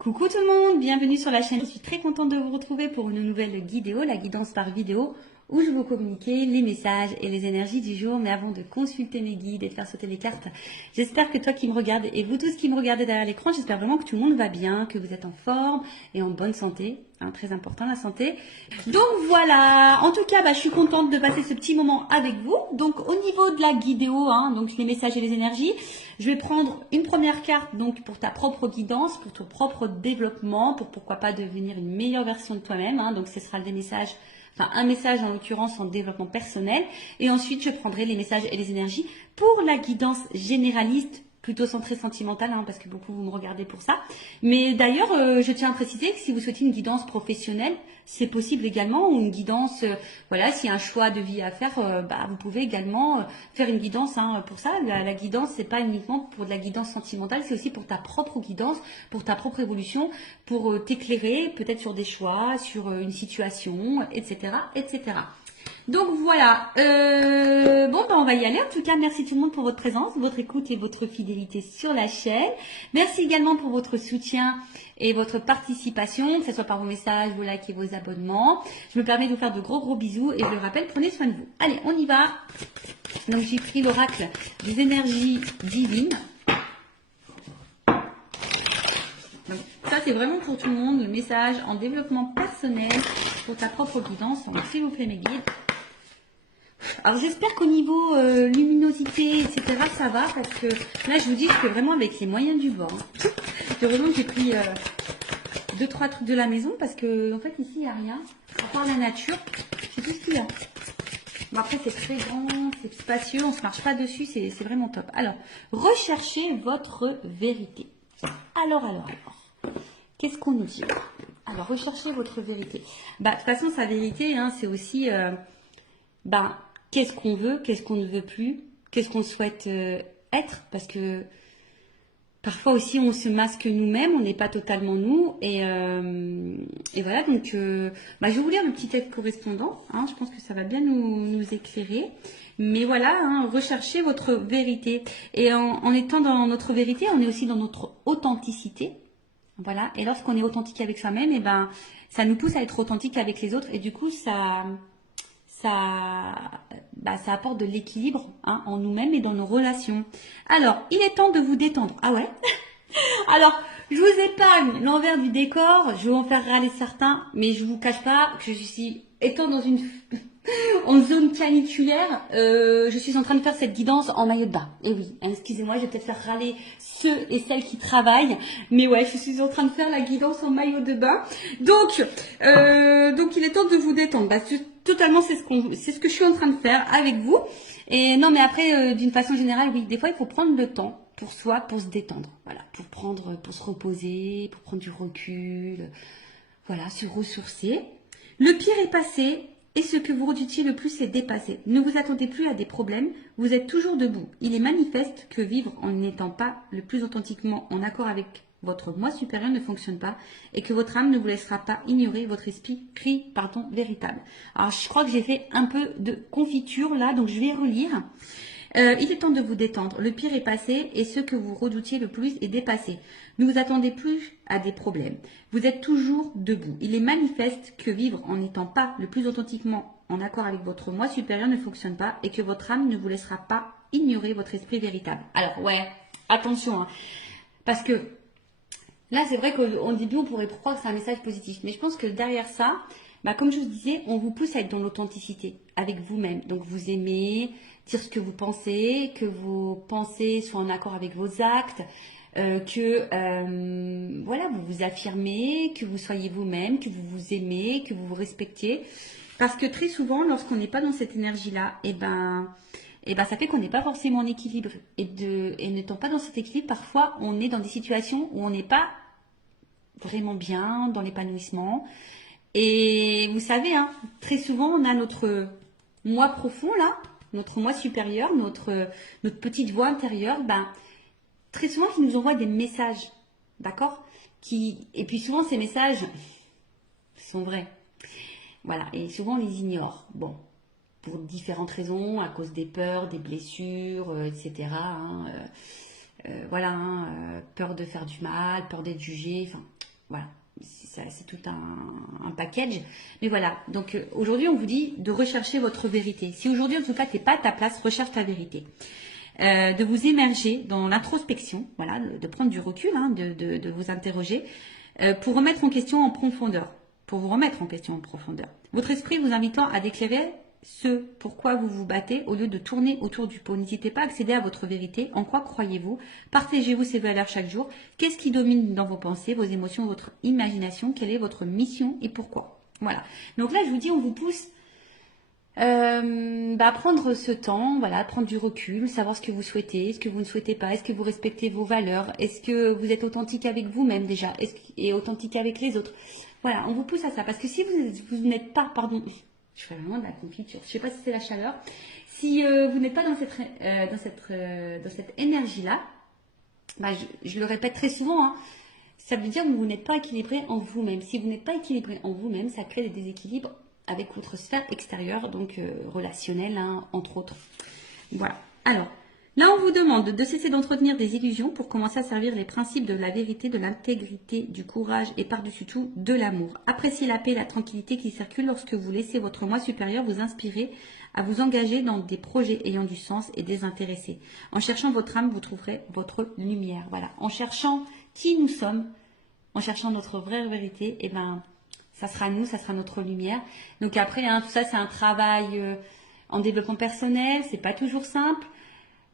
Coucou tout le monde, bienvenue sur la chaîne. Je suis très contente de vous retrouver pour une nouvelle vidéo, la guidance par vidéo, où je vais vous communiquer les messages et les énergies du jour. Mais avant de consulter mes guides et de faire sauter les cartes, j'espère que toi qui me regardes et vous tous qui me regardez derrière l'écran, j'espère vraiment que tout le monde va bien, que vous êtes en forme et en bonne santé. Très important la santé. Donc voilà, en tout cas, je suis contente de passer ce petit moment avec vous. Donc au niveau de la vidéo, donc les messages et les énergies, je vais prendre une première carte donc pour ta propre guidance, pour ton propre développement, pour pourquoi pas devenir une meilleure version de toi-même. Donc ce sera des messages, enfin un message en l'occurrence en développement personnel. Et ensuite, je prendrai les messages et les énergies pour la guidance généraliste, plutôt centrée sentimentale, parce que beaucoup vous me regardez pour ça. Mais d'ailleurs, je tiens à préciser que si vous souhaitez une guidance professionnelle, c'est possible également, ou une guidance, voilà, s'il y a un choix de vie à faire, vous pouvez également faire une guidance pour ça. La guidance, c'est pas uniquement pour de la guidance sentimentale, c'est aussi pour ta propre guidance, pour ta propre évolution, pour t'éclairer peut-être sur des choix, sur une situation, etc., etc. Donc voilà, on va y aller. En tout cas, merci tout le monde pour votre présence, votre écoute et votre fidélité sur la chaîne. Merci également pour votre soutien et votre participation, que ce soit par vos messages, vos likes et vos abonnements. Je me permets de vous faire de gros bisous et je le rappelle, prenez soin de vous. Allez, on y va. Donc j'ai pris l'oracle des énergies divines. Donc, ça, c'est vraiment pour tout le monde, le message en développement personnel pour ta propre guidance. Donc, s'il vous plaît, mes guides. Alors j'espère qu'au niveau luminosité, etc., ça va, parce que là je vous dis, je fais vraiment avec les moyens du bord. Heureusement que j'ai pris 2-3 trucs de la maison, parce que en fait ici il n'y a rien, à part la nature, c'est tout ce qu'il y a. Bon, après c'est très grand, c'est spacieux, on ne se marche pas dessus, c'est vraiment top. Alors, recherchez votre vérité. Alors, qu'est-ce qu'on nous dit? Alors, recherchez votre vérité. De toute façon, sa vérité, c'est aussi... qu'est-ce qu'on veut, qu'est-ce qu'on ne veut plus, qu'est-ce qu'on souhaite être, parce que parfois aussi on se masque nous-mêmes, on n'est pas totalement nous, et voilà, donc je vais vous lire le petit texte correspondant, je pense que ça va bien nous éclairer, mais voilà, recherchez votre vérité, et en étant dans notre vérité, on est aussi dans notre authenticité, voilà, et lorsqu'on est authentique avec soi-même, ça nous pousse à être authentique avec les autres, et du coup ça apporte de l'équilibre en nous-mêmes et dans nos relations. Alors, il est temps de vous détendre. Ah ouais? Alors, je vous épargne l'envers du décor, je vais en faire râler certains, mais je vous cache pas que je suis, étant dans en zone caniculaire, je suis en train de faire cette guidance en maillot de bain. Et oui, excusez-moi, je vais peut-être faire râler ceux et celles qui travaillent, mais ouais, je suis en train de faire la guidance en maillot de bain. Donc il est temps de vous détendre. Totalement, c'est ce que je suis en train de faire avec vous. Et non, mais après, d'une façon générale, oui, des fois, il faut prendre le temps pour soi, pour se détendre, voilà, pour se reposer, pour prendre du recul, voilà, se ressourcer. Le pire est passé et ce que vous redoutiez le plus est dépassé. Ne vous attendez plus à des problèmes, vous êtes toujours debout. Il est manifeste que vivre en n'étant pas le plus authentiquement en accord avec votre moi supérieur ne fonctionne pas et que votre âme ne vous laissera pas ignorer votre esprit véritable. Alors je crois que j'ai fait un peu de confiture là, donc je vais relire. Il est temps de vous détendre. Le pire est passé et ce que vous redoutiez le plus est dépassé. Ne vous attendez plus à des problèmes. Vous êtes toujours debout. Il est manifeste que vivre en n'étant pas le plus authentiquement en accord avec votre moi supérieur ne fonctionne pas et que votre âme ne vous laissera pas ignorer votre esprit véritable. Alors ouais, attention, parce que là c'est vrai qu'au début on pourrait croire que c'est un message positif, mais je pense que derrière ça, comme je vous disais, on vous pousse à être dans l'authenticité avec vous-même. Donc vous aimez dire ce que vos pensées soient en accord avec vos actes, voilà, vous vous affirmez, que vous soyez vous-même, que vous vous aimez, que vous vous respectiez. Parce que très souvent, lorsqu'on n'est pas dans cette énergie-là, ça fait qu'on n'est pas forcément en équilibre. Et n'étant pas dans cet équilibre, parfois on est dans des situations où on n'est pas vraiment bien, dans l'épanouissement. Et vous savez, très souvent, on a notre moi profond, là, notre moi supérieur, notre petite voix intérieure, très souvent, qui nous envoie des messages, d'accord? Et puis souvent, ces messages sont vrais. Voilà, et souvent, on les ignore. Bon, pour différentes raisons, à cause des peurs, des blessures, etc. Peur de faire du mal, peur d'être jugé, enfin... voilà, c'est tout un package. Mais voilà, donc aujourd'hui, on vous dit de rechercher votre vérité. Si aujourd'hui, en tout cas, tu n'es pas à ta place, recherche ta vérité. De vous émerger dans l'introspection, voilà, de prendre du recul, hein, de vous interroger, pour remettre en question en profondeur, pour vous remettre en question en profondeur. Votre esprit vous invitant à déclarer ce pourquoi vous vous battez au lieu de tourner autour du pot. N'hésitez pas à accéder à votre vérité. En quoi croyez-vous? Partagez-vous ces valeurs chaque jour. Qu'est-ce qui domine dans vos pensées, vos émotions, votre imagination? Quelle est votre mission et pourquoi? Voilà. Donc là, je vous dis, on vous pousse prendre ce temps, voilà, prendre du recul, savoir ce que vous souhaitez, ce que vous ne souhaitez pas, est-ce que vous respectez vos valeurs, est-ce que vous êtes authentique avec vous-même déjà, et authentique avec les autres. Voilà, on vous pousse à ça, parce que si vous n'êtes pas, pardon, je fais vraiment de la confiture, je sais pas si c'est la chaleur, si vous n'êtes pas dans cette énergie-là, je le répète très souvent, hein, ça veut dire que vous n'êtes pas équilibré en vous-même. Si vous n'êtes pas équilibré en vous-même, ça crée des déséquilibres avec votre sphère extérieure, donc relationnelle, hein, entre autres. Voilà. Alors, là, on vous demande de cesser d'entretenir des illusions pour commencer à servir les principes de la vérité, de l'intégrité, du courage et par-dessus tout, de l'amour. Appréciez la paix et la tranquillité qui circulent lorsque vous laissez votre moi supérieur vous inspirer à vous engager dans des projets ayant du sens et désintéressés. En cherchant votre âme, vous trouverez votre lumière. Voilà. En cherchant qui nous sommes, en cherchant notre vraie vérité, et ça sera nous, ça sera notre lumière. Donc après, hein, tout ça, c'est un travail en développement personnel. C'est pas toujours simple.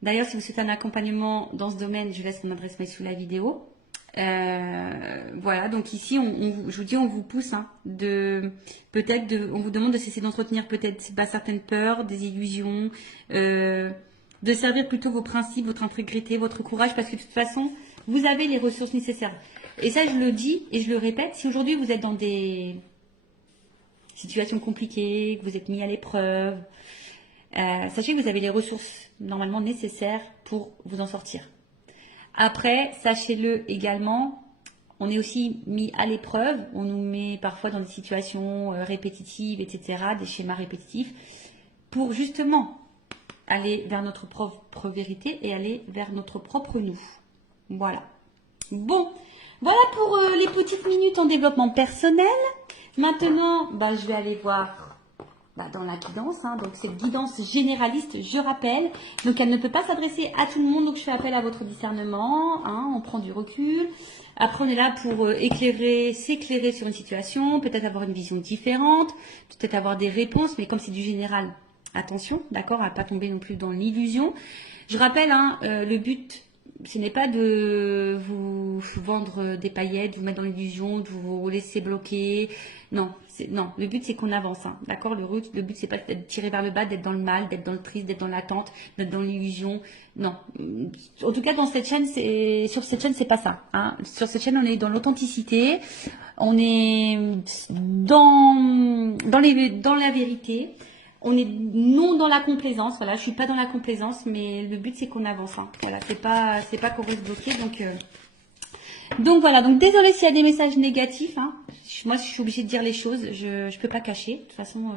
D'ailleurs, si vous souhaitez un accompagnement dans ce domaine, je laisse mon adresse mail sous la vidéo. Voilà, donc ici, je vous dis, on vous pousse, hein, on vous demande de cesser d'entretenir peut-être certaines peurs, des illusions, de servir plutôt vos principes, votre intégrité, votre courage, parce que de toute façon, vous avez les ressources nécessaires. Et ça, je le dis et je le répète, si aujourd'hui vous êtes dans des situations compliquées, que vous êtes mis à l'épreuve, sachez que vous avez les ressources normalement nécessaires pour vous en sortir. Après, sachez-le également, on est aussi mis à l'épreuve, on nous met parfois dans des situations répétitives, etc., des schémas répétitifs, pour justement aller vers notre propre vérité et aller vers notre propre nous. Voilà. Bon. Voilà pour les petites minutes en développement personnel. Maintenant, je vais aller voir dans la guidance. Hein, donc, cette guidance généraliste, je rappelle. Donc, elle ne peut pas s'adresser à tout le monde. Donc, je fais appel à votre discernement. Hein, on prend du recul. Après, on est là pour s'éclairer sur une situation. Peut-être avoir une vision différente. Peut-être avoir des réponses. Mais comme c'est du général, attention, d'accord, à ne pas tomber non plus dans l'illusion. Je rappelle, hein, le but... ce n'est pas de vous vendre des paillettes, de vous mettre dans l'illusion, de vous laisser bloquer. Non, le but c'est qu'on avance, hein, d'accord. Le but c'est pas d'être tiré vers le bas, d'être dans le mal, d'être dans le triste, d'être dans l'attente, d'être dans l'illusion. Non. En tout cas, sur cette chaîne, c'est pas ça. Hein. Sur cette chaîne, on est dans l'authenticité, on est dans la vérité. On est non dans la complaisance, voilà, je suis pas dans la complaisance, mais le but c'est qu'on avance, hein. Voilà, c'est pas qu'on reste bloqué, donc voilà, donc désolé s'il y a des messages négatifs, hein. Moi je suis obligée de dire les choses, je peux pas cacher, de toute façon,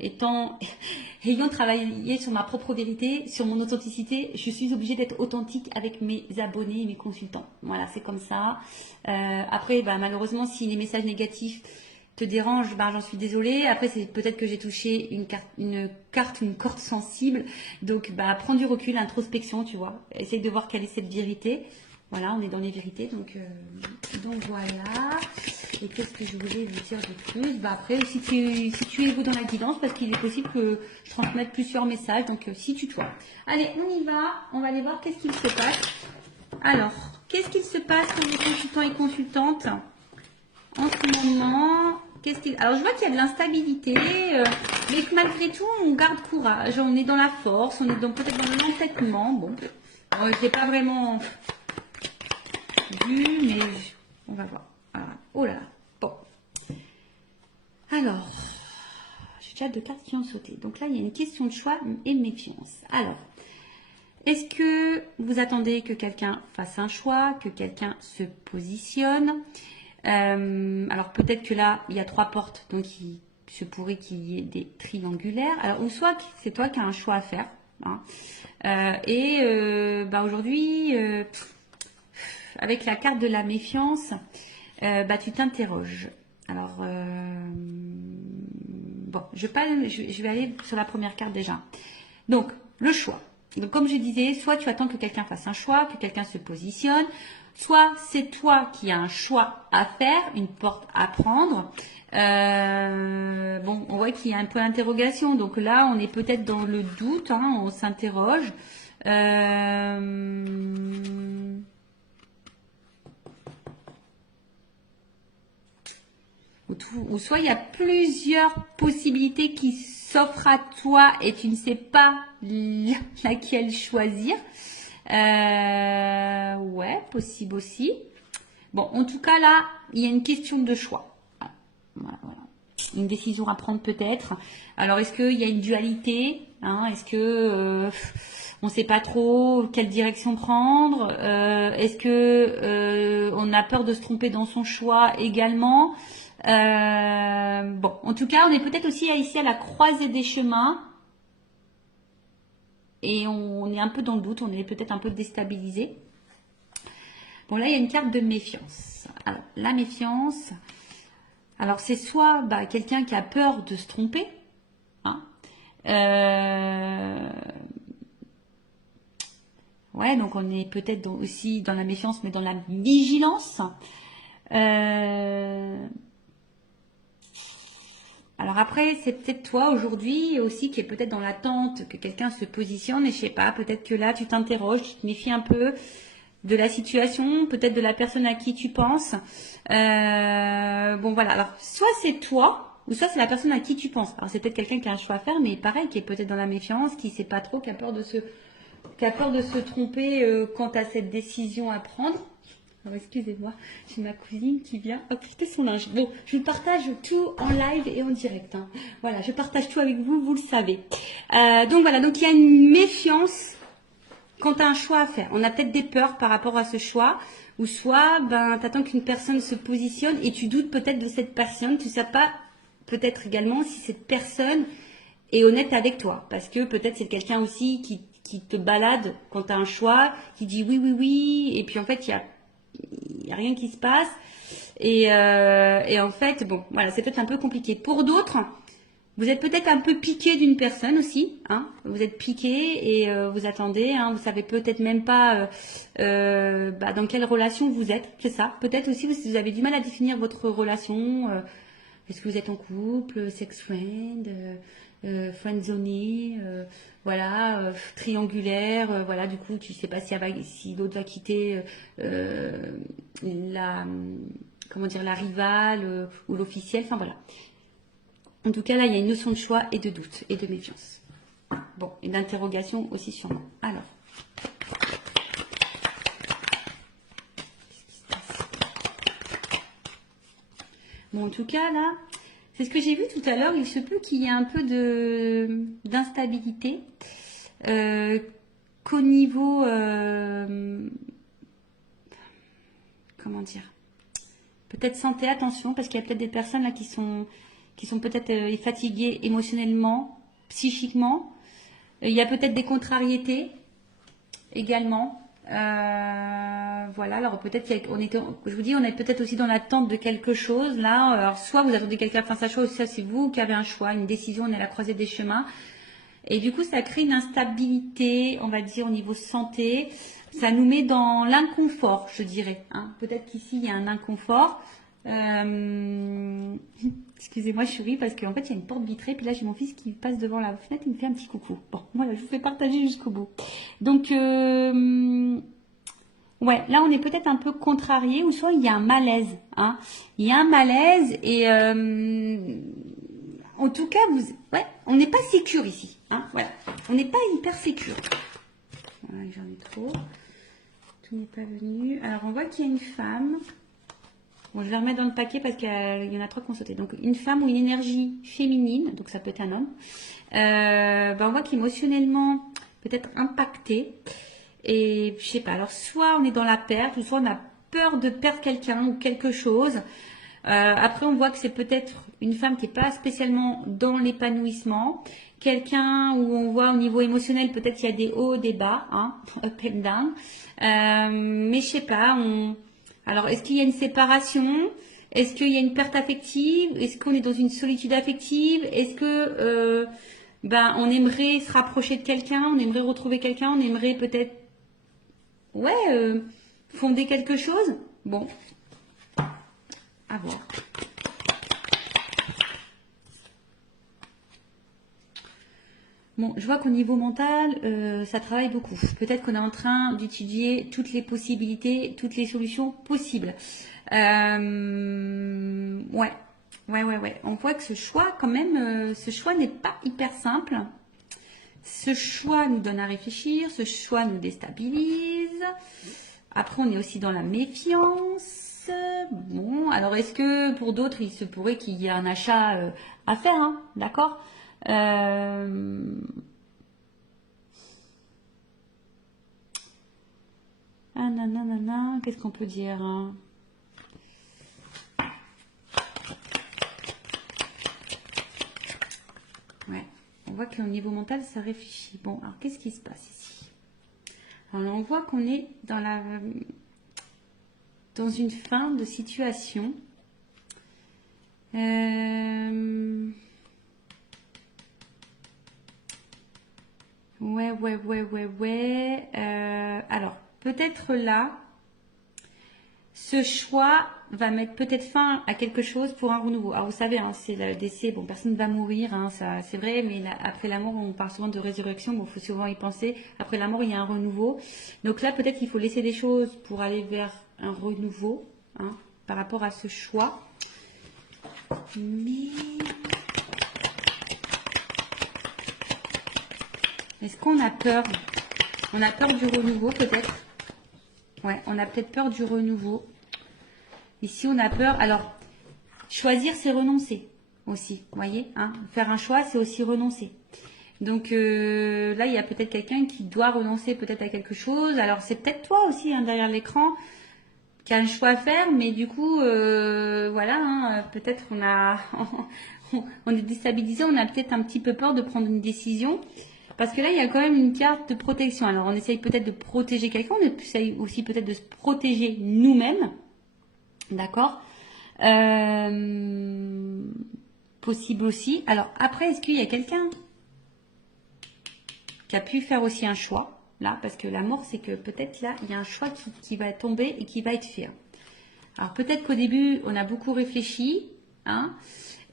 ayant travaillé sur ma propre vérité, sur mon authenticité, je suis obligée d'être authentique avec mes abonnés et mes consultants, voilà, c'est comme ça. Après, malheureusement, si les messages négatifs te dérange, j'en suis désolée. Après, c'est peut-être que j'ai touché une corde sensible. Donc, prends du recul, introspection, tu vois. Essaye de voir quelle est cette vérité. Voilà, on est dans les vérités. Donc voilà. Et qu'est-ce que je voulais vous dire de plus? Après, si tu es vous dans la guidance, parce qu'il est possible que je transmette plusieurs messages. Donc, si tu toi. Allez, on y va. On va aller voir qu'est-ce qu'il se passe. Alors, qu'est-ce qu'il se passe pour les consultants et consultantes en ce moment? Alors, je vois qu'il y a de l'instabilité, mais que malgré tout, on garde courage, on est dans la force, on est peut-être dans l'entêtement. Bon, je ne l'ai pas vraiment vu, mais on va voir. Ah, oh là là, bon. Alors, j'ai déjà 2 cartes qui ont sauté. Donc là, il y a une question de choix et de méfiance. Alors, est-ce que vous attendez que quelqu'un fasse un choix, que quelqu'un se positionne? Alors peut-être que là, il y a 3 portes, donc il se pourrait qu'il y ait des triangulaires. Alors, ou soit c'est toi qui as un choix à faire. Hein. Aujourd'hui, avec la carte de la méfiance, bah, tu t'interroges. Alors, bon, je vais aller sur la première carte déjà. Donc, le choix. Donc, comme je disais, soit tu attends que quelqu'un fasse un choix, que quelqu'un se positionne, soit c'est toi qui as un choix à faire, une porte à prendre. Bon, on voit qu'il y a un peu d'interrogation. Donc là, on est peut-être dans le doute, hein, on s'interroge. Ou soit il y a plusieurs possibilités qui s'offrent à toi et tu ne sais pas laquelle choisir. Ouais, possible aussi. Bon, en tout cas là, il y a une question de choix. Voilà. Une décision à prendre peut-être. Alors est-ce qu'il y a une dualité, hein? Est-ce que on ne sait pas trop quelle direction prendre? Est-ce que on a peur de se tromper dans son choix également? Bon, en tout cas, on est peut-être aussi ici à la croisée des chemins et on est un peu dans le doute, on est peut-être un peu déstabilisé. Bon, là, il y a une carte de méfiance. Alors, la méfiance, alors c'est soit bah, quelqu'un qui a peur de se tromper, hein, ouais, donc on est peut-être aussi dans la méfiance, mais dans la vigilance. Alors après, c'est peut-être toi aujourd'hui aussi qui est peut-être dans l'attente que quelqu'un se positionne et je sais pas, peut-être que là tu t'interroges, tu te méfies un peu de la situation, peut-être de la personne à qui tu penses. Bon voilà, alors soit c'est toi ou soit c'est la personne à qui tu penses. Alors c'est peut-être quelqu'un qui a un choix à faire, mais pareil, qui est peut-être dans la méfiance, qui sait pas trop, qui a peur de se tromper quant à cette décision à prendre. Alors, excusez-moi, j'ai ma cousine qui vient apporter son linge. Bon, je partage tout en live et en direct, hein. Voilà, je partage tout avec vous, vous le savez. Donc voilà, donc il y a une méfiance quand tu as un choix à faire. On a peut-être des peurs par rapport à ce choix, ou soit ben, tu attends qu'une personne se positionne et tu doutes peut-être de cette personne. Tu ne sais pas peut-être également si cette personne est honnête avec toi. Parce que peut-être c'est quelqu'un aussi qui te balade quand tu as un choix, qui dit oui, oui, oui, et puis en fait, il y a rien qui se passe. Et en fait, bon, voilà, c'est peut-être un peu compliqué. Pour d'autres, vous êtes peut-être un peu piqué d'une personne aussi, hein. Vous êtes piqué et vous attendez, hein. Vous savez peut-être même pas bah, dans quelle relation vous êtes, c'est ça. Peut-être aussi vous avez du mal à définir votre relation. Est-ce que vous êtes en couple, sex friend, friendzoné, voilà, triangulaire, voilà. Du coup, tu sais pas si l'autre va quitter la, comment dire, la rivale ou l'officiel. Enfin voilà. En tout cas, là, il y a une notion de choix et de doute et de méfiance. Bon, et d'interrogation aussi sûrement. Alors. Bon, en tout cas, là, c'est ce que j'ai vu tout à l'heure. Il se peut qu'il y ait un peu d'instabilité qu'au niveau... comment dire? Peut-être santé, attention, parce qu'il y a peut-être des personnes là qui sont peut-être fatiguées émotionnellement, psychiquement. Il y a peut-être des contrariétés également. Voilà, alors peut-être je vous dis, on est peut-être aussi dans l'attente de quelque chose là. Alors soit vous attendez quelqu'un fasse sa chose, soit c'est vous qui avez un choix, une décision, on est à la croisée des chemins. Et du coup, ça crée une instabilité, on va dire, au niveau santé. Ça nous met dans l'inconfort, je dirais, hein. Peut-être qu'ici, il y a un inconfort. Excusez-moi, je souris parce qu'en fait, il y a une porte vitrée. Puis là, j'ai mon fils qui passe devant la fenêtre et me fait un petit coucou. Bon, voilà, je vous fais partager jusqu'au bout. Donc, ouais, là, on est peut-être un peu contrarié ou soit il y a un malaise, hein. Il y a un malaise et... en tout cas, ouais, on n'est pas sécure ici, hein, voilà. On n'est pas hyper sécure. Voilà, j'en ai trop. Tout n'est pas venu. Alors, on voit qu'il y a une femme. Bon, je vais remettre dans le paquet parce qu'il y en a trois qui ont sauté. Donc, une femme ou une énergie féminine, donc ça peut être un homme. Ben, on voit qu'émotionnellement, peut-être impacté. Et je sais pas, alors soit on est dans la perte, ou soit on a peur de perdre quelqu'un ou quelque chose. Après, on voit que c'est peut-être une femme qui n'est pas spécialement dans l'épanouissement. Quelqu'un où on voit au niveau émotionnel, peut-être qu'il y a des hauts, des bas, hein, up and down. Mais je sais pas, Alors, est-ce qu'il y a une séparation? Est-ce qu'il y a une perte affective? Est-ce qu'on est dans une solitude affective? Est-ce que on aimerait se rapprocher de quelqu'un? On aimerait retrouver quelqu'un? On aimerait peut-être fonder quelque chose? Bon, à voir. Bon, je vois qu'au niveau mental, ça travaille beaucoup. Peut-être qu'on est en train d'étudier toutes les possibilités, toutes les solutions possibles. Ouais. On voit que ce choix, quand même, ce choix n'est pas hyper simple. Ce choix nous donne à réfléchir, ce choix nous déstabilise. Après, on est aussi dans la méfiance. Bon, alors est-ce que pour d'autres, il se pourrait qu'il y ait un achat à faire, hein, d'accord? Ah nanana, qu'est-ce qu'on peut dire, hein? Ouais, on voit qu'au niveau mental, ça réfléchit. Bon, alors qu'est-ce qui se passe ici? Alors on voit qu'on est dans une fin de situation. Ouais. Alors, peut-être là, ce choix va mettre peut-être fin à quelque chose pour un renouveau. Alors, vous savez, hein, c'est le décès, bon, personne ne va mourir, hein, ça, c'est vrai, mais après la mort, on parle souvent de résurrection, bon, il faut souvent y penser. Après la mort, il y a un renouveau. Donc là, peut-être qu'il faut laisser des choses pour aller vers un renouveau, hein, par rapport à ce choix. Mais... est-ce qu'on a peur? On a peur du renouveau peut-être. Ouais, on a peut-être peur du renouveau. Ici, on a peur. Alors, choisir, c'est renoncer aussi. Vous voyez, hein, faire un choix, c'est aussi renoncer. Donc là, il y a peut-être quelqu'un qui doit renoncer peut-être à quelque chose. Alors, c'est peut-être toi aussi, hein, derrière l'écran, qui a un choix à faire. Mais du coup, voilà, hein, peut-être on est déstabilisé. On a peut-être un petit peu peur de prendre une décision. Parce que là, il y a quand même une carte de protection. Alors, on essaye peut-être de protéger quelqu'un, on essaye aussi peut-être de se protéger nous-mêmes. D'accord? Possible aussi. Alors, après, est-ce qu'il y a quelqu'un qui a pu faire aussi un choix? Là, parce que la mort, c'est que peut-être là, il y a un choix qui va tomber et qui va être fait. Alors, peut-être qu'au début, on a beaucoup réfléchi, hein,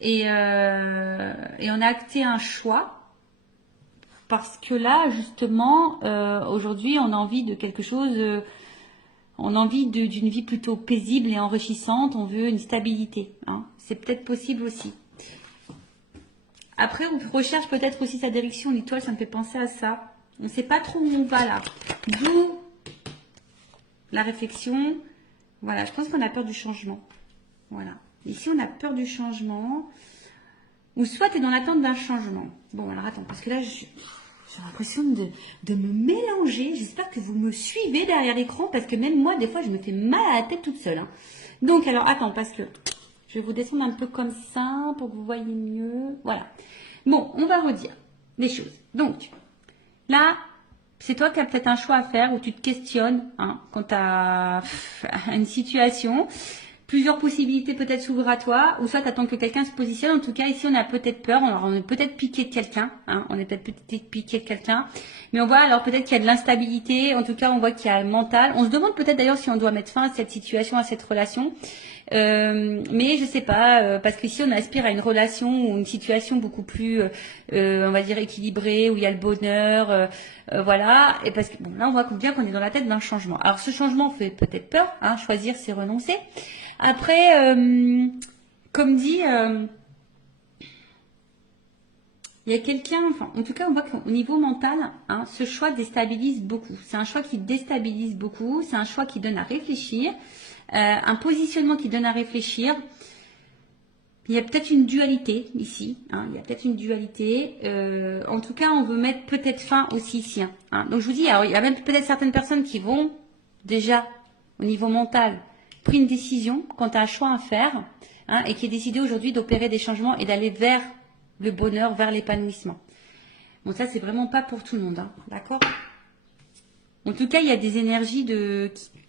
et on a acté un choix. Parce que là, justement, aujourd'hui, on a envie de quelque chose, on a envie d'une vie plutôt paisible et enrichissante, on veut une stabilité, hein. C'est peut-être possible aussi. Après, on recherche peut-être aussi sa direction, l'étoile, ça me fait penser à ça. On ne sait pas trop où on va là. D'où la réflexion. Voilà, je pense qu'on a peur du changement. Voilà. Ici, on a peur du changement. Ou soit tu es dans l'attente d'un changement. Bon, alors attends, parce que là, j'ai l'impression de me mélanger. J'espère que vous me suivez derrière l'écran, parce que même moi, des fois, je me fais mal à la tête toute seule, hein. Donc, alors, attends, parce que je vais vous descendre un peu comme ça, pour que vous voyez mieux. Voilà. Bon, on va redire les choses. Donc, là, c'est toi qui as peut-être un choix à faire, où tu te questionnes, hein, quant à une situation. Plusieurs possibilités peut-être s'ouvrent à toi, ou soit tu attends que quelqu'un se positionne. En tout cas, ici, on a peut-être peur, on est peut-être piqué de quelqu'un, hein, on est peut-être piqué de quelqu'un, mais on voit alors peut-être qu'il y a de l'instabilité, en tout cas, on voit qu'il y a le mental. On se demande peut-être d'ailleurs si on doit mettre fin à cette situation, à cette relation, mais je sais pas, parce qu'ici, on aspire à une relation ou une situation beaucoup plus, on va dire, équilibrée, où il y a le bonheur, voilà, et parce que bon, là, on voit bien qu'on est dans la tête d'un changement. Alors, ce changement fait peut-être peur, hein, choisir, c'est renoncer. Après, comme dit, il y a quelqu'un, enfin, en tout cas, on voit qu'au niveau mental, hein, ce choix déstabilise beaucoup. C'est un choix qui déstabilise beaucoup, c'est un choix qui donne à réfléchir, un positionnement qui donne à réfléchir. Il y a peut-être une dualité ici, hein, il y a peut-être une dualité. En tout cas, on veut mettre peut-être fin aussi ici. Hein. Donc, je vous dis, alors, il y a même peut-être certaines personnes qui vont déjà, au niveau mental, pris une décision quant à un choix à faire, hein, et qui est décidé aujourd'hui d'opérer des changements et d'aller vers le bonheur, vers l'épanouissement. Bon, ça, c'est vraiment pas pour tout le monde, hein, d'accord? En tout cas, il y a des énergies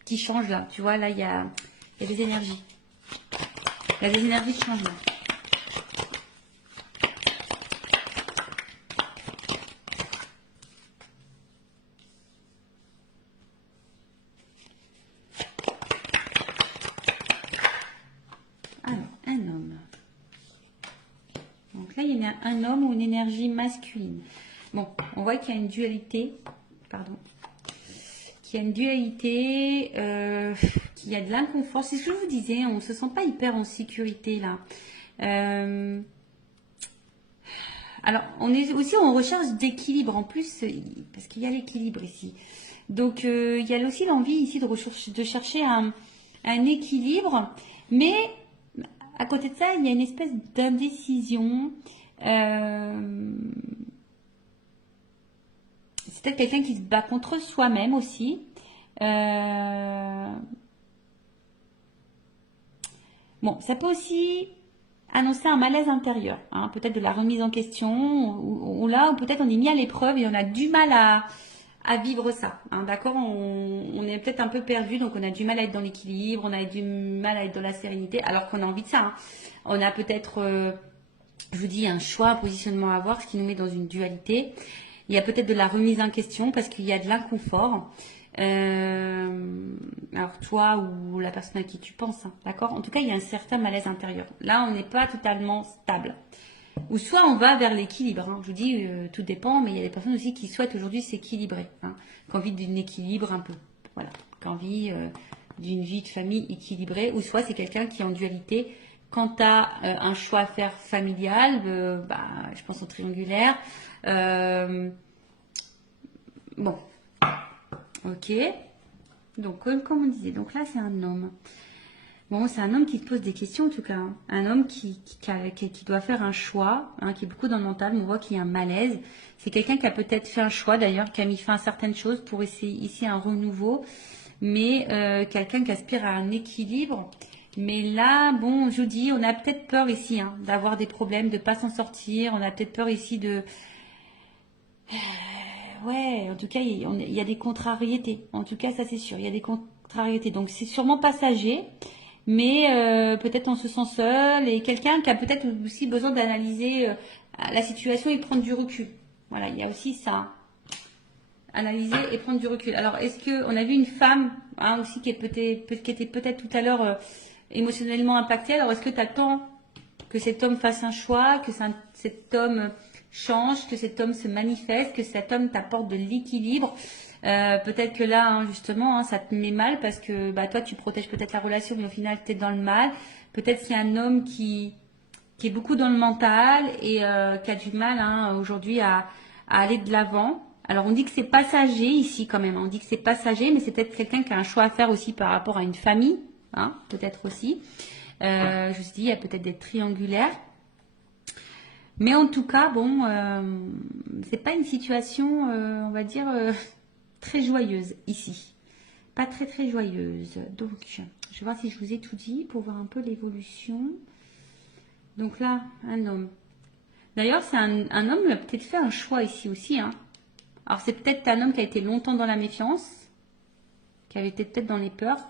qui changent là. Tu vois, là, il y a Il y a des énergies. Il y a des énergies de changement. Alors, un homme. Donc là, il y a un homme ou une énergie masculine. Bon, on voit qu'il y a une dualité. Pardon. Qu'il y a une dualité, qu'il y a de l'inconfort. C'est ce que je vous disais, on ne se sent pas hyper en sécurité là. Alors, on est aussi en recherche d'équilibre en plus, parce qu'il y a l'équilibre ici. Donc, il y a aussi l'envie ici de chercher un équilibre, mais à côté de ça, il y a une espèce d'indécision. C'est peut-être quelqu'un qui se bat contre soi-même aussi. Bon, ça peut aussi annoncer un malaise intérieur, hein, peut-être de la remise en question, ou là, ou peut-être on est mis à l'épreuve et on a du mal à vivre ça. Hein, d'accord, on est peut-être un peu perdu, donc on a du mal à être dans l'équilibre, on a du mal à être dans la sérénité, alors qu'on a envie de ça. Hein. On a peut-être, je vous dis, un choix, un positionnement à avoir, ce qui nous met dans une dualité. Il y a peut-être de la remise en question parce qu'il y a de l'inconfort. Alors toi ou la personne à qui tu penses, hein, d'accord? En tout cas, il y a un certain malaise intérieur. Là, on n'est pas totalement stable. Ou soit on va vers l'équilibre. Hein. Je vous dis, tout dépend, mais il y a des personnes aussi qui souhaitent aujourd'hui s'équilibrer, hein, qui ont envie d'un équilibre un peu, voilà, qui ont envie d'une vie de famille équilibrée. Ou soit c'est quelqu'un qui est en dualité. Quant à un choix à faire familial, je pense au triangulaire. Bon, ok. Donc, comme on disait, donc là, c'est un homme. Bon, c'est un homme qui te pose des questions, en tout cas. Hein. Un homme qui doit faire un choix, hein, qui est beaucoup dans le mental. On voit qu'il y a un malaise. C'est quelqu'un qui a peut-être fait un choix, d'ailleurs, qui a mis fin à certaines choses pour essayer ici un renouveau. Mais quelqu'un qui aspire à un équilibre. Mais là, bon, je vous dis, on a peut-être peur ici hein, d'avoir des problèmes, de ne pas s'en sortir. On a peut-être peur ici de... Ouais, en tout cas, il y a des contrariétés. En tout cas, ça c'est sûr, il y a des contrariétés. Donc, c'est sûrement passager, mais peut-être on se sent seul et quelqu'un qui a peut-être aussi besoin d'analyser la situation et prendre du recul. Voilà, il y a aussi ça. Analyser et prendre du recul. Alors, est-ce que on a vu une femme hein, aussi qui était peut-être tout à l'heure émotionnellement impactée. Alors, est-ce que tu attends que cet homme fasse un choix, que cet homme change, que cet homme se manifeste, que cet homme t'apporte de l'équilibre. Peut-être que là, hein, justement, hein, ça te met mal parce que toi, tu protèges peut-être la relation, mais au final, tu es dans le mal. Peut-être qu'il y a un homme qui est beaucoup dans le mental et qui a du mal hein, aujourd'hui à aller de l'avant. Alors, on dit que c'est passager ici quand même. On dit que c'est passager, mais c'est peut-être quelqu'un qui a un choix à faire aussi par rapport à une famille, hein, peut-être aussi. Je me suis dit, il y a peut-être des triangulaires. Mais en tout cas, bon, c'est pas une situation, on va dire, très joyeuse ici. Pas très très joyeuse. Donc, je vais voir si je vous ai tout dit pour voir un peu l'évolution. Donc là, un homme. D'ailleurs, c'est un homme qui a peut-être fait un choix ici aussi. Hein. Alors, c'est peut-être un homme qui a été longtemps dans la méfiance, qui avait été peut-être dans les peurs.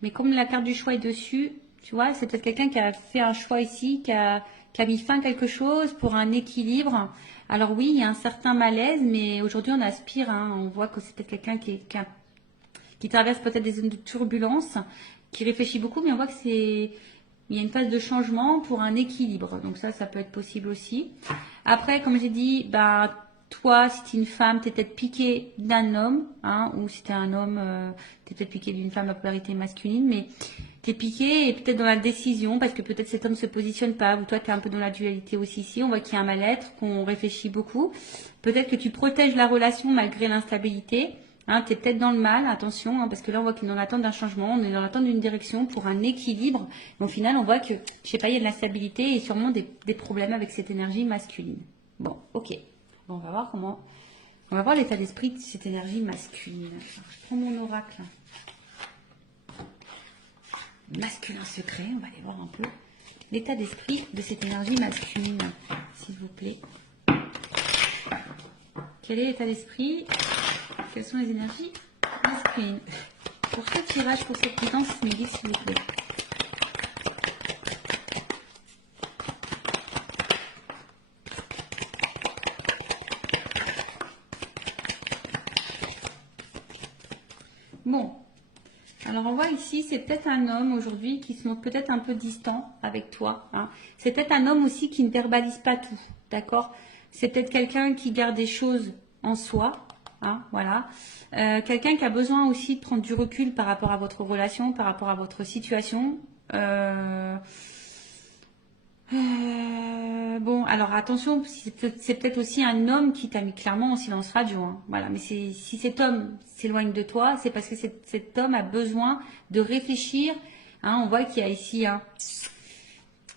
Mais comme la carte du choix est dessus, tu vois, c'est peut-être quelqu'un qui a fait un choix ici, qui a mis fin à quelque chose pour un équilibre. Alors oui, il y a un certain malaise, mais aujourd'hui on aspire, hein, on voit que c'est peut-être quelqu'un qui traverse peut-être des zones de turbulence, qui réfléchit beaucoup, mais on voit que il y a une phase de changement pour un équilibre. Donc ça peut être possible aussi. Après, comme j'ai dit, toi, si tu es une femme, tu es peut-être piqué d'un homme, hein, ou si tu es un homme, tu es peut-être piqué d'une femme à polarité masculine, mais tu es piqué et peut-être dans la décision, parce que peut-être cet homme ne se positionne pas, ou toi tu es un peu dans la dualité aussi ici, on voit qu'il y a un mal-être, qu'on réfléchit beaucoup. Peut-être que tu protèges la relation malgré l'instabilité, hein, tu es peut-être dans le mal, attention, hein, parce que là on voit qu'il est dans l'attente d'un changement, on est dans l'attente d'une direction pour un équilibre, mais au final on voit que, je sais pas, il y a de l'instabilité et sûrement des problèmes avec cette énergie masculine. Bon, ok. Bon, on va voir l'état d'esprit de cette énergie masculine. Alors, je prends mon oracle. Masculin secret, on va aller voir un peu l'état d'esprit de cette énergie masculine, s'il vous plaît. Quel est l'état d'esprit? Quelles sont les énergies masculines? Pour ce tirage, pour cette guidance, Sylvie, s'il vous plaît. Bon, alors on voit ici, c'est peut-être un homme aujourd'hui qui se montre peut-être un peu distant avec toi. Hein. C'est peut-être un homme aussi qui ne verbalise pas tout, d'accord? C'est peut-être quelqu'un qui garde des choses en soi, hein, voilà. Quelqu'un qui a besoin aussi de prendre du recul par rapport à votre relation, par rapport à votre situation. Bon, alors attention, c'est peut-être aussi un homme qui t'a mis clairement en silence radio. Hein. Voilà, mais si cet homme s'éloigne de toi, c'est parce que cet homme a besoin de réfléchir. Hein, on voit qu'il y a ici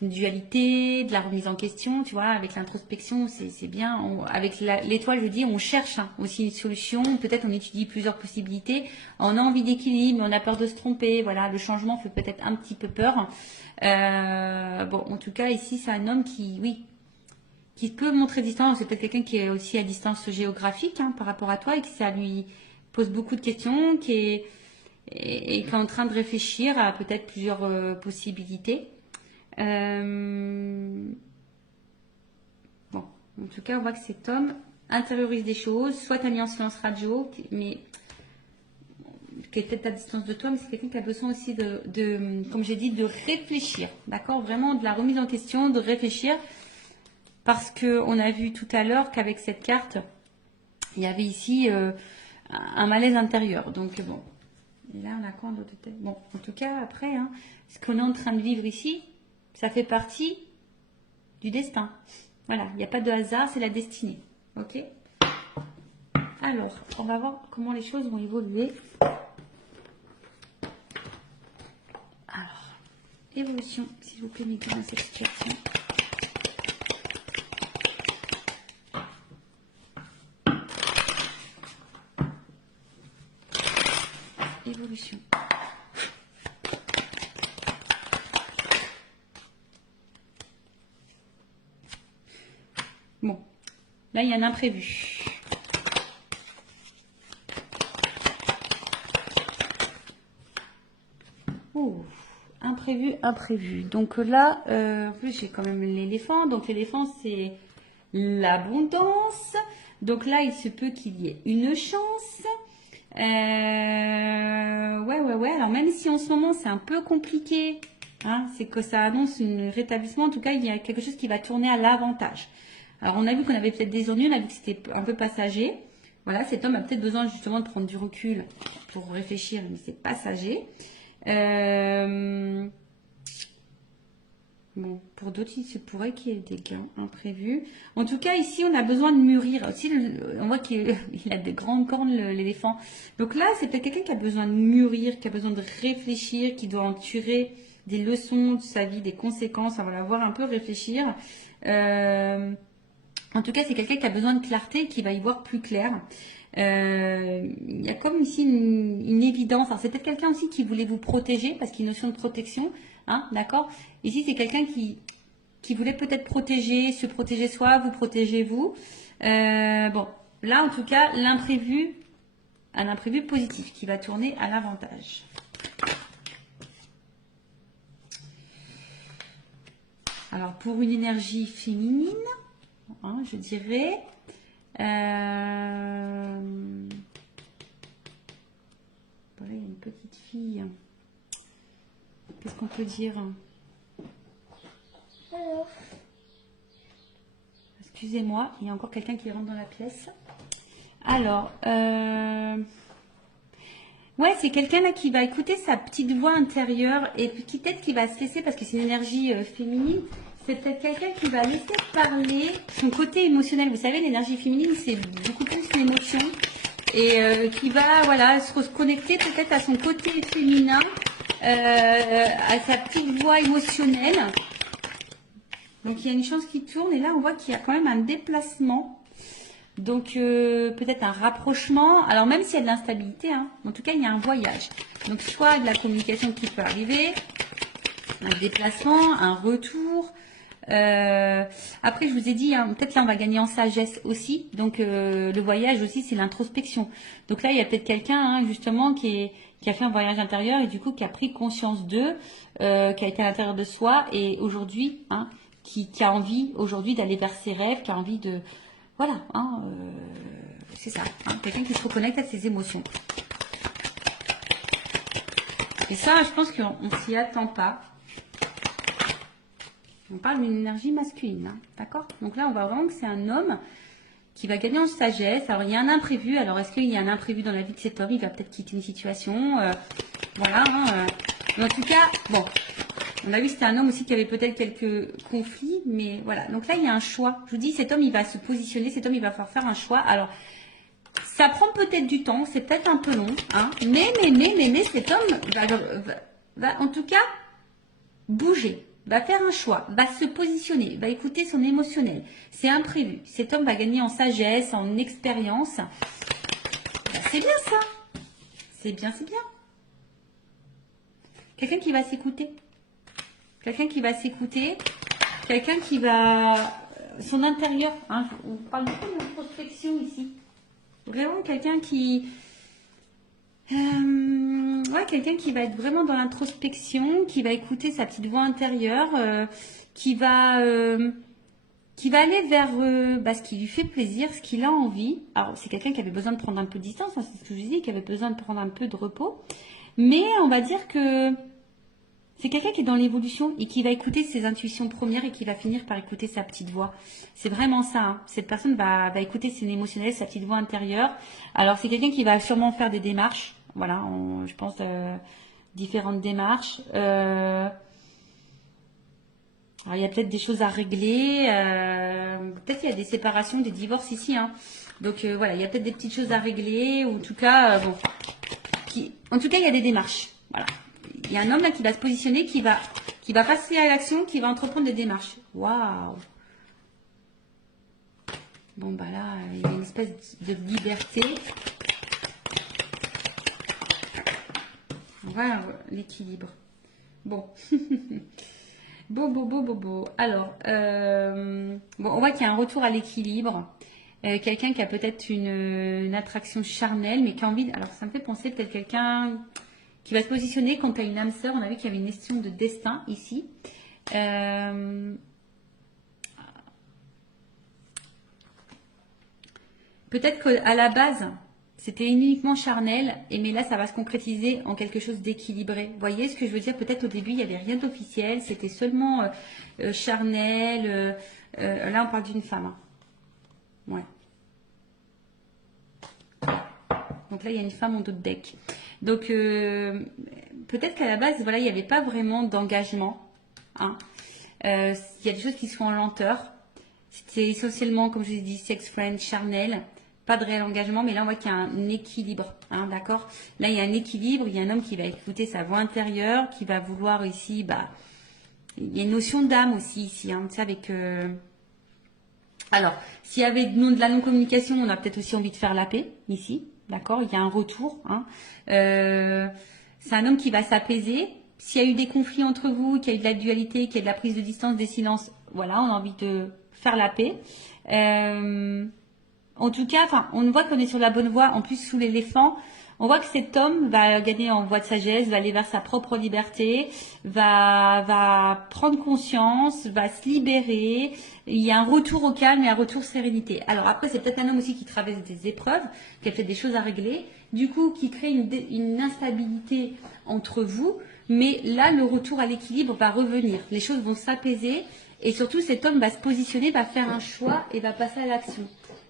une dualité, de la remise en question, tu vois, avec l'introspection, c'est bien. Avec l'étoile, je dis, on cherche aussi une solution. Peut-être on étudie plusieurs possibilités. On a envie d'équilibre, mais on a peur de se tromper. Voilà, le changement fait peut-être un petit peu peur. Bon, en tout cas, ici, c'est un homme qui peut montrer distance. C'est peut-être quelqu'un qui est aussi à distance géographique hein, par rapport à toi et que ça lui pose beaucoup de questions, qui est en train de réfléchir à peut-être plusieurs possibilités. Bon, en tout cas, on voit que cet homme intériorise des choses, soit tu as mis en silence radio, mais qui est peut-être à distance de toi, mais c'est quelqu'un qui a besoin aussi comme j'ai dit, de réfléchir, d'accord? Vraiment de la remise en question, de réfléchir, parce qu'on a vu tout à l'heure qu'avec cette carte, il y avait ici un malaise intérieur. Donc bon, et là on a quoi en d'autres tête? Bon, en tout cas, après, hein, ce qu'on est en train de vivre ici, ça fait partie du destin. Voilà, il n'y a pas de hasard, c'est la destinée. Ok? Alors, on va voir comment les choses vont évoluer. Alors, évolution, s'il vous plaît, mettez dans cette situation. Évolution. Bon, là, il y a un imprévu. Oh, imprévu. Donc là, en plus, j'ai quand même l'éléphant. Donc l'éléphant, c'est l'abondance. Donc là, il se peut qu'il y ait une chance. Ouais. Alors même si en ce moment, c'est un peu compliqué, hein, c'est que ça annonce un rétablissement. En tout cas, il y a quelque chose qui va tourner à l'avantage. Alors, on a vu qu'on avait peut-être des ennuis, on a vu que c'était un peu passager. Voilà, cet homme a peut-être besoin justement de prendre du recul pour réfléchir, mais c'est passager. Bon, pour d'autres, il se pourrait qu'il y ait des gains imprévus. En tout cas, ici, on a besoin de mûrir. Aussi, on voit qu'il a de grandes cornes, l'éléphant. Donc là, c'est peut-être quelqu'un qui a besoin de mûrir, qui a besoin de réfléchir, qui doit en tirer des leçons de sa vie, des conséquences. On va la voir un peu réfléchir. En tout cas, c'est quelqu'un qui a besoin de clarté et qui va y voir plus clair. Il y a comme ici une évidence. Alors, c'est peut-être quelqu'un aussi qui voulait vous protéger, parce qu'il y a une notion de protection. Hein, d'accord? Ici, c'est quelqu'un qui voulait peut-être se protéger soi, vous protégez vous. Bon, là, en tout cas, un imprévu positif qui va tourner à l'avantage. Alors, pour une énergie féminine, hein, je dirais... Voilà, il y a une petite fille. Qu'est-ce qu'on peut dire? Alors. Excusez-moi, il y a encore quelqu'un qui rentre dans la pièce. Alors, ouais, c'est quelqu'un là qui va écouter sa petite voix intérieure et qui peut-être qui va se laisser, parce que c'est une énergie féminine, c'est peut-être quelqu'un qui va laisser parler son côté émotionnel. Vous savez, l'énergie féminine, c'est beaucoup plus l'émotion et qui va, voilà, se reconnecter peut-être à son côté féminin, à sa petite voix émotionnelle. Donc, il y a une chance qui tourne et là, on voit qu'il y a quand même un déplacement. Donc, peut-être un rapprochement. Alors, même s'il y a de l'instabilité, hein, en tout cas, il y a un voyage. Donc, soit de la communication qui peut arriver, un déplacement, un retour. Après, je vous ai dit, hein, peut-être là, on va gagner en sagesse aussi. Donc, le voyage aussi, c'est l'introspection. Donc là, il y a peut-être quelqu'un, hein, justement, qui qui a fait un voyage intérieur et du coup qui a pris conscience d'eux, qui a été à l'intérieur de soi et aujourd'hui, hein, qui a envie aujourd'hui d'aller vers ses rêves, qui a envie de... Voilà, hein, c'est ça, hein, quelqu'un qui se reconnecte à ses émotions. Et ça, je pense qu'on ne s'y attend pas. On parle d'une énergie masculine, hein, d'accord? Donc là, on voit vraiment que c'est un homme qui va gagner en sagesse. Alors, il y a un imprévu. Alors, est-ce qu'il y a un imprévu dans la vie de cet homme? Il va peut-être quitter une situation. Voilà. Hein, mais en tout cas, bon, on a vu que c'était un homme aussi qui avait peut-être quelques conflits. Mais voilà. Donc là, il y a un choix. Je vous dis, cet homme, il va se positionner. Cet homme, il va falloir faire un choix. Alors, ça prend peut-être du temps. C'est peut-être un peu long. Hein, mais cet homme va en tout cas bouger. Va faire un choix, va se positionner, va écouter son émotionnel. C'est imprévu. Cet homme va gagner en sagesse, en expérience. Ben, c'est bien ça. C'est bien, c'est bien. Quelqu'un qui va s'écouter. Quelqu'un qui va s'écouter. Quelqu'un qui va... Son intérieur. Hein, on parle beaucoup d'introspection ici. Vraiment quelqu'un qui... ouais, quelqu'un qui va être vraiment dans l'introspection, qui va écouter sa petite voix intérieure, qui va aller vers ce qui lui fait plaisir, ce qu'il a envie. Alors, c'est quelqu'un qui avait besoin de prendre un peu de distance, hein, c'est ce que je disais, qui avait besoin de prendre un peu de repos. Mais on va dire que c'est quelqu'un qui est dans l'évolution et qui va écouter ses intuitions premières et qui va finir par écouter sa petite voix. C'est vraiment ça. Hein. Cette personne va écouter ses émotionnels, sa petite voix intérieure. Alors, c'est quelqu'un qui va sûrement faire des démarches. Voilà, je pense différentes démarches. Alors, il y a peut-être des choses à régler. Peut-être qu'il y a des séparations, des divorces ici. Hein. Donc voilà, il y a peut-être des petites choses à régler. Ou en tout cas, bon, en tout cas, il y a des démarches. Voilà, il y a un homme là qui va se positionner, qui va passer à l'action, qui va entreprendre des démarches. Waouh. Bon bah là, il y a une espèce de liberté. Voilà l'équilibre. Bon. Bon. Alors, bon, on voit qu'il y a un retour à l'équilibre. Quelqu'un qui a peut-être une attraction charnelle, mais qui a envie... Alors, ça me fait penser peut-être quelqu'un qui va se positionner quand tu as une âme sœur. On a vu qu'il y avait une question de destin ici. Peut-être qu'à la base... C'était uniquement charnel, mais là, ça va se concrétiser en quelque chose d'équilibré. Vous voyez ce que je veux dire? Peut-être au début, il n'y avait rien d'officiel, c'était seulement charnel. Là, on parle d'une femme. Hein. Ouais. Donc là, il y a une femme en dos de deck. Donc, peut-être qu'à la base, voilà, il n'y avait pas vraiment d'engagement. Hein. Il y a des choses qui sont en lenteur. C'était essentiellement, comme je vous ai dit, sex friend, charnel. Pas de réel engagement, mais là on voit qu'il y a un équilibre, hein, d'accord? Là il y a un équilibre, il y a un homme qui va écouter sa voix intérieure, qui va vouloir ici, il y a une notion d'âme aussi ici, hein, tu sais, avec... Alors, s'il y avait de la non-communication, on a peut-être aussi envie de faire la paix, ici, d'accord? Il y a un retour, hein. C'est un homme qui va s'apaiser. S'il y a eu des conflits entre vous, qu'il y a eu de la dualité, qu'il y a de la prise de distance, des silences, voilà, on a envie de faire la paix. En tout cas, on voit qu'on est sur la bonne voie. En plus, sous l'éléphant, on voit que cet homme va gagner en voie de sagesse, va aller vers sa propre liberté, va prendre conscience, va se libérer. Il y a un retour au calme et un retour sérénité. Alors après, c'est peut-être un homme aussi qui traverse des épreuves, qui a peut-être des choses à régler, du coup, qui crée une instabilité entre vous. Mais là, le retour à l'équilibre va revenir. Les choses vont s'apaiser et surtout, cet homme va se positionner, va faire un choix et va passer à l'action.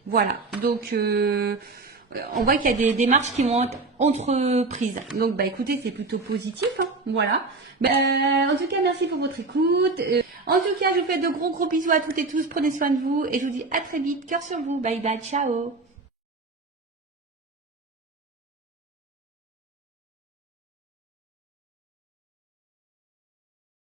Voilà, donc on voit qu'il y a des démarches qui vont être entreprises. Donc écoutez, c'est plutôt positif, hein, voilà. En tout cas, merci pour votre écoute. En tout cas, je vous fais de gros bisous à toutes et tous. Prenez soin de vous et je vous dis à très vite. Cœur sur vous. Bye bye, ciao.